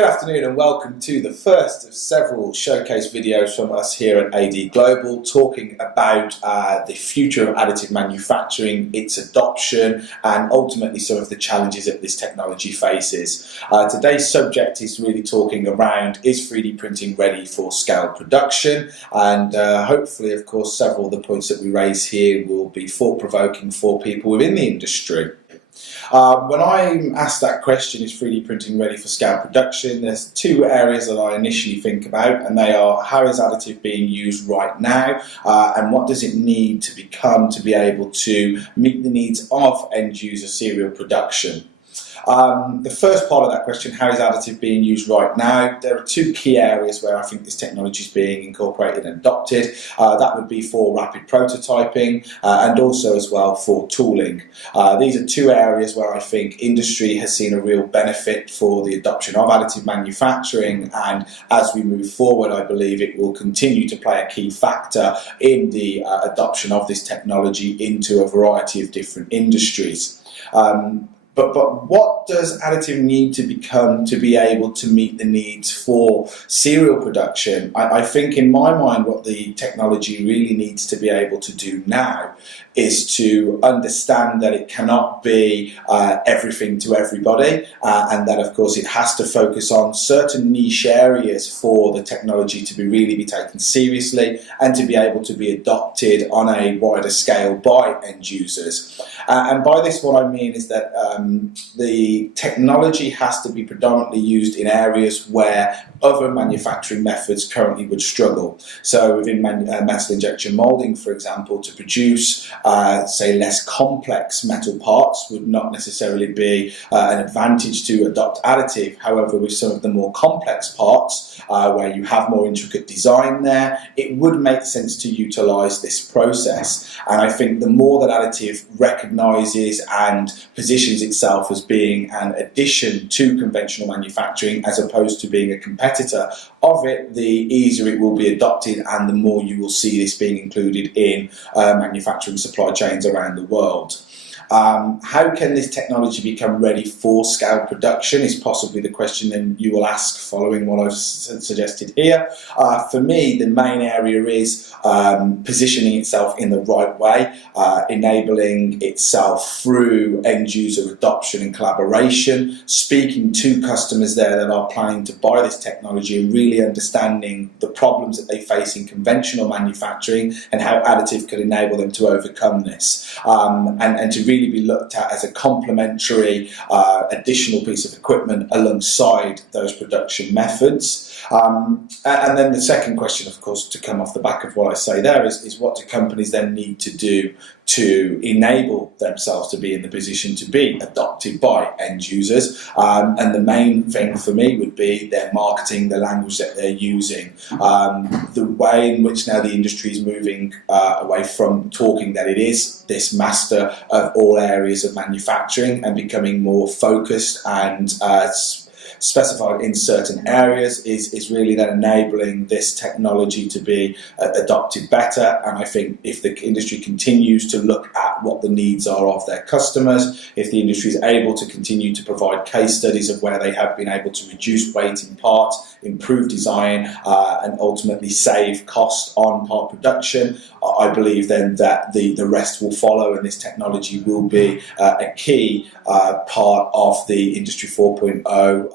Good afternoon and welcome to the first of several showcase videos from us here at AD Global, talking about the future of additive manufacturing, its adoption and ultimately some of the challenges that this technology faces. Today's subject is really talking around, is 3D printing ready for scale production? And hopefully, of course, several of the points that we raise here will be thought-provoking for people within the industry. When I'm asked that question, is 3D printing ready for scale production, there's two areas that I initially think about, and they are: how is additive being used right now, and what does it need to become to be able to meet the needs of end user serial production? The first part of that question, how is additive being used right now? There are two key areas where I think this technology is being incorporated and adopted. That would be for rapid prototyping and also as well for tooling. These are two areas where I think industry has seen a real benefit for the adoption of additive manufacturing, and as we move forward I believe it will continue to play a key factor in the adoption of this technology into a variety of different industries. But what does additive need to become to be able to meet the needs for serial production? I think in my mind what the technology really needs to be able to do now is to understand that it cannot be everything to everybody, and that of course it has to focus on certain niche areas for the technology to really be taken seriously and to be able to be adopted on a wider scale by end users. And by this what I mean is that the technology has to be predominantly used in areas where other manufacturing methods currently would struggle. So within metal injection molding, for example, to produce say less complex metal parts would not necessarily be an advantage to adopt additive. However, with some of the more complex parts where you have more intricate design there, it would make sense to utilize this process. And I think the more that additive recognizes and positions itself as being an addition to conventional manufacturing as opposed to being a competitor of it, the easier it will be adopted and the more you will see this being included in manufacturing supply chains around the world. How can this technology become ready for scale production is possibly the question then you will ask following what I've suggested here. For me, the main area is positioning itself in the right way, enabling itself through end user adoption and collaboration, speaking to customers there that are planning to buy this technology and really understanding the problems that they face in conventional manufacturing and how additive could enable them to overcome this, and to really be looked at as a complementary additional piece of equipment alongside those production methods. And then the second question, of course, to come off the back of what I say there is what do companies then need to do to enable themselves to be in the position to be adopted by end users? And the main thing for me would be their marketing, the language that they're using, the way in which now the industry is moving away from talking that it is this master of all areas of manufacturing and becoming more focused and specified in certain areas is really then enabling this technology to be adopted better. And I think if the industry continues to look at what the needs are of their customers, if the industry is able to continue to provide case studies of where they have been able to reduce weight in parts, improve design, and ultimately save cost on part production, I believe then that the rest will follow, and this technology will be a key part of the Industry 4.0